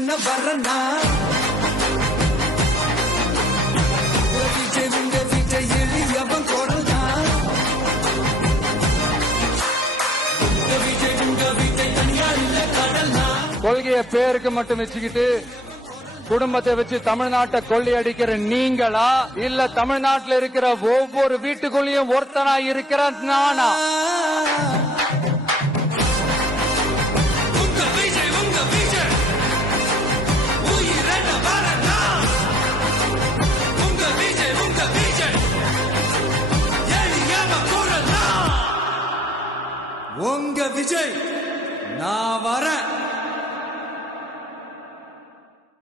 உயிரென்ன வரனா விஜய் உங்க விஜய் எளியவன் குரல்தான் விஜய் உங்க விஜய் தனியா இல்ல கடல்னா கொள்கைய பேருக்கு மட்டும் வச்சுக்கிட்டு குடும்பத்தை வச்சு தமிழ்நாட்டை கொள்ளையடிக்கிற நீங்களா இல்ல தமிழ்நாட்டில் இருக்கிற ஒவ்வொரு வீட்டுக்குள்ளேயும் ஒருத்தனா இருக்கிற நானா? உங்க விஜய் நான் வரேன்.